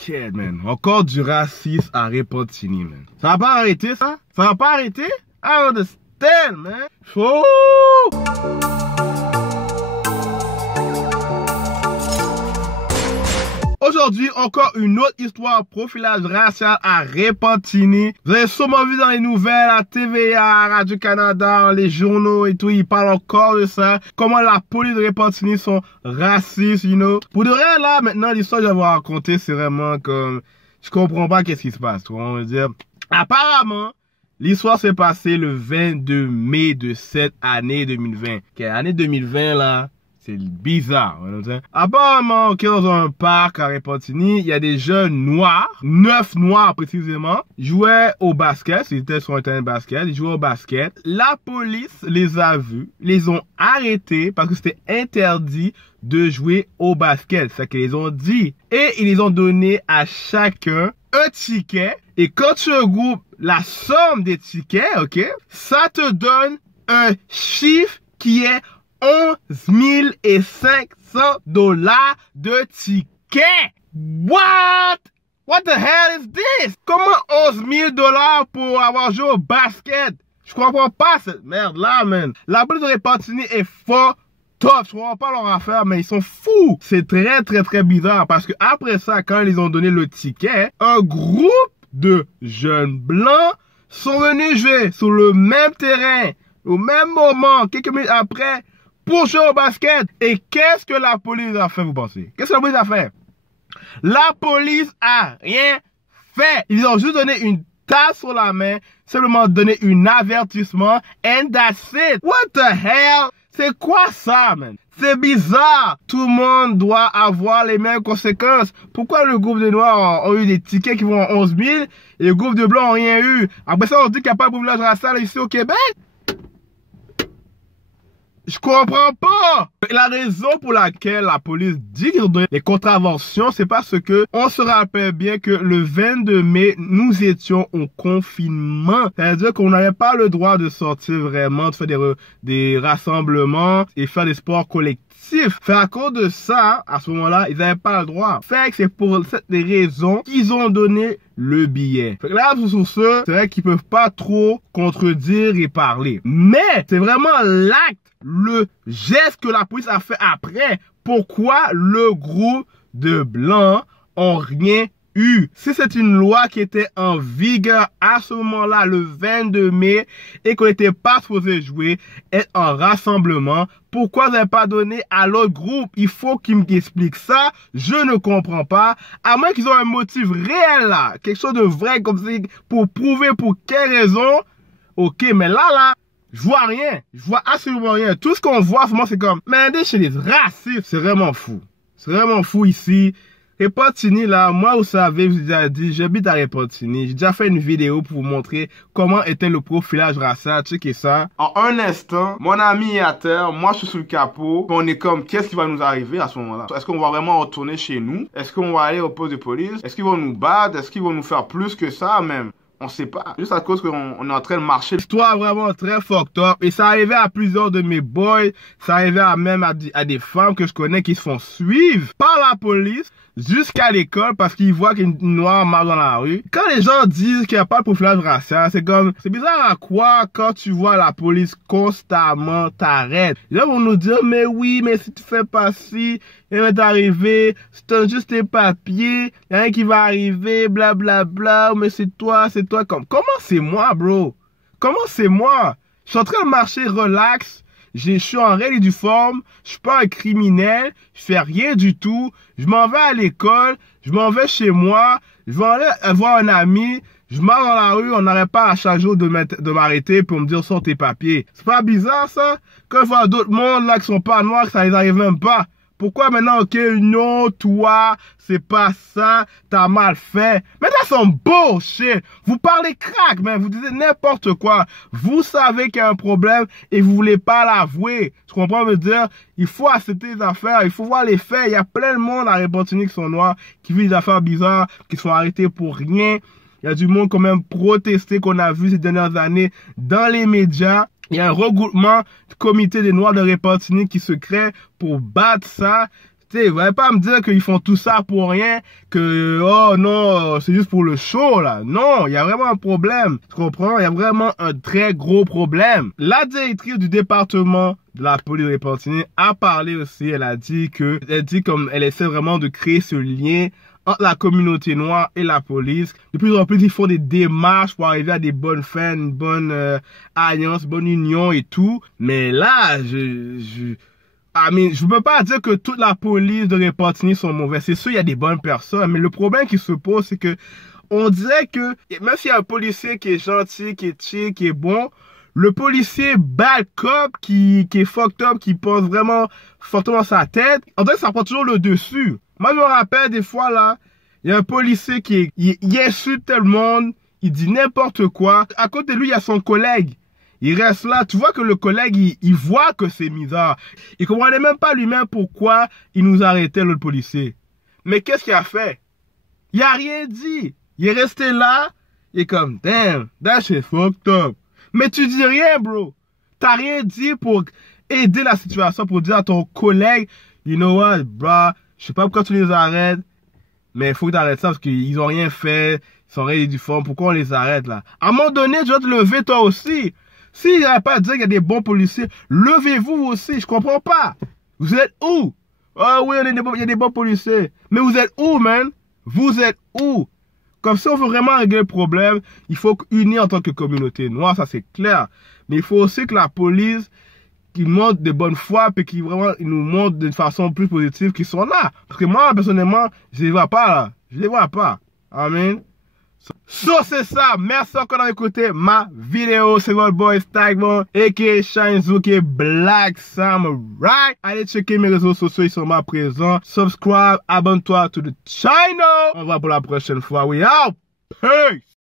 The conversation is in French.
basket, man. Encore du racisme à Repentigny, man. Ça va pas arrêter, ça? Ça va pas arrêter? I understand, man. Fou! Aujourd'hui, encore une autre histoire profilage racial à Repentigny. Vous avez sûrement vu dans les nouvelles, à TVA, à Radio-Canada, les journaux et tout, ils parlent encore de ça. Comment la police de Repentigny sont racistes, you know. Pour de vrai, là, maintenant, l'histoire que je vais vous raconter, c'est vraiment comme... Je comprends pas qu'est-ce qui se passe, tu vois, on va dire. Apparemment, l'histoire s'est passée le 22 mai de cette année 2020. Ok, année 2020, là... C'est bizarre. Apparemment, dans un parc à Repentigny, il y a des jeunes noirs, 9 noirs précisément, jouaient au basket. Ils étaient sur un terrain de basket, ils jouaient au basket. La police les a vus, les ont arrêtés parce que c'était interdit de jouer au basket. C'est ce qu'ils ont dit. Et ils les ont donné à chacun un ticket. Et quand tu regroupes la somme des tickets, ok, ça te donne un chiffre qui est 11 500 $ de tickets. What? What the hell is this? Comment 11 000 $ pour avoir joué au basket? Je comprends pas cette merde là, man. La police de Repentigny est fort top. Je comprends pas leur affaire, mais ils sont fous. C'est très bizarre parce que après ça, quand ils ont donné le ticket, un groupe de jeunes blancs sont venus jouer sur le même terrain, au même moment, quelques minutes après, pour jouer au basket. Et qu'est-ce que la police a fait, vous pensez? Qu'est-ce que la police a fait? La police a rien fait. Ils ont juste donné une tape sur la main, simplement donné un avertissement, and that's it. What the hell? C'est quoi ça, man? C'est bizarre. Tout le monde doit avoir les mêmes conséquences. Pourquoi le groupe de noirs ont eu des tickets qui vont à 11 000 et le groupe de blancs n'ont rien eu? Après ça, on dit qu'il n'y a pas de profilage racial ici au Québec? Je comprends pas. La raison pour laquelle la police dit qu'ils ont donné les contraventions, c'est parce que on se rappelle bien que le 22 mai, nous étions au confinement. C'est-à-dire qu'on n'avait pas le droit de sortir vraiment, de faire des rassemblements et faire des sports collectifs. Fait à cause de ça, à ce moment-là, ils n'avaient pas le droit. Fait que c'est pour cette raison qu'ils ont donné le billet. Fait que là, sur ce, c'est vrai qu'ils peuvent pas trop contredire et parler. Mais c'est vraiment l'acte, le geste que la police a fait après. Pourquoi le groupe de blancs ont rien eu? Si c'est une loi qui était en vigueur à ce moment-là, le 22 mai, et qu'on n'était pas supposé jouer, être en rassemblement, pourquoi vous n'avez pas donné à l'autre groupe? Il faut qu'ils m'expliquent ça. Je ne comprends pas. À moins qu'ils ont un motif réel là, quelque chose de vrai comme ça, pour prouver pour quelle raison. Ok, mais là, je vois rien. Je vois absolument rien. Tout ce qu'on voit, c'est comme, mais chez les racistes, c'est vraiment fou. C'est vraiment fou ici. Repentigny là, moi vous savez, je vous ai déjà dit, j'habite à Repentigny. J'ai déjà fait une vidéo pour vous montrer comment était le profilage racial. Checkez ça. En un instant, mon ami est à terre, moi je suis sous le capot. On est comme, qu'est-ce qui va nous arriver à ce moment-là? Est-ce qu'on va vraiment retourner chez nous? Est-ce qu'on va aller au poste de police? Est-ce qu'ils vont nous battre? Est-ce qu'ils vont nous faire plus que ça même? On sait pas. Juste à cause qu'on est en train de marcher. L'histoire vraiment très fucked up. Et ça arrivait à plusieurs de mes boys. Ça arrivait même à des femmes que je connais qui se font suivre par la police jusqu'à l'école parce qu'ils voient qu'une noire marche dans la rue. Quand les gens disent qu'il n'y a pas de profilage racial, c'est comme, c'est bizarre à quoi quand tu vois la police constamment t'arrête. Les gens vont nous dire, mais oui, mais si tu fais pas ci, il va t'arriver, si tu as juste tes papiers, il y a rien qui va arriver, blablabla, mais c'est toi, comme, comment c'est moi, bro? Comment c'est moi? Je suis en train de marcher relax. Je suis en règle et due forme, je suis pas un criminel, je fais rien du tout, je m'en vais à l'école, je m'en vais chez moi, je vais aller voir un ami, je marche dans la rue, on n'arrête pas à chaque jour de m'arrêter pour me dire sors tes papiers. C'est pas bizarre ça? Quand je vois d'autres mondes là qui sont pas noirs, ça les arrive même pas. Pourquoi maintenant, ok, non, toi, c'est pas ça, t'as mal fait. Mais là, c'est bullshit. Vous parlez crack, mais vous dites n'importe quoi. Vous savez qu'il y a un problème et vous voulez pas l'avouer. Tu comprends, me dire, il faut accepter les affaires, il faut voir les faits. Il y a plein de monde à Repentigny qui sont noirs, qui vivent des affaires bizarres, qui sont arrêtés pour rien. Il y a du monde quand même protesté qu'on a vu ces dernières années dans les médias. Il y a un regroupement du comité des Noirs de Repentigny qui se crée pour battre ça. Tu sais, vous allez pas me dire qu'ils font tout ça pour rien, que, oh non, c'est juste pour le show, là. Non, il y a vraiment un problème. Tu comprends? Il y a vraiment un très gros problème. La directrice du département de la police de Repentigny a parlé aussi. Elle a dit comme elle essaie vraiment de créer ce lien entre la communauté noire et la police. De plus en plus, ils font des démarches pour arriver à des bonnes fins, une bonne alliance, bonne union et tout. Mais là, je peux pas dire que toute la police de Repentigny sont mauvaises. C'est sûr, il y a des bonnes personnes. Mais le problème qui se pose, c'est que on dirait que même s'il y a un policier qui est gentil, qui est chill, qui est bon, le policier bad cop qui est fucked up, qui pense vraiment fortement sa tête, on dirait que ça prend toujours le dessus. Moi, je me rappelle des fois, là, il y a un policier il insulte tout le monde, il dit n'importe quoi. À côté de lui, il y a son collègue. Il reste là. Tu vois que le collègue, il voit que c'est bizarre. Il comprenait même pas lui-même pourquoi il nous arrêtait, l'autre policier. Mais qu'est-ce qu'il a fait? Il a rien dit. Il est resté là. Il est comme, damn, that shit fucked up. Mais tu dis rien, bro. T'as rien dit pour aider la situation, pour dire à ton collègue, you know what, bro, je sais pas pourquoi tu les arrêtes, mais il faut que tu arrêtes ça parce qu'ils ont rien fait, ils sont rien du fond, pourquoi on les arrête là? À un moment donné, tu dois te lever toi aussi. S'il n'y a pas à dire qu'il y a des bons policiers, levez-vous aussi, je comprends pas. Vous êtes où? Ah oui, il y a des bons policiers. Mais vous êtes où, man? Vous êtes où? Comme si on veut vraiment régler le problème, il faut unir en tant que communauté noire, ça c'est clair. Mais il faut aussi que la police, qui montre de bonne foi, et qui vraiment nous montre d'une façon plus positive qu'ils sont là. Parce que moi, personnellement, je les vois pas là. Je les vois pas. Amen. So, c'est ça. Merci encore d'avoir écouté ma vidéo. C'est votre boy Stagmon, a.k.a. Shinezuki Black Samurai. Allez checker mes réseaux sociaux, ils sont là présents. Subscribe, abonne-toi to the channel. On se voit pour la prochaine fois. We out. Peace.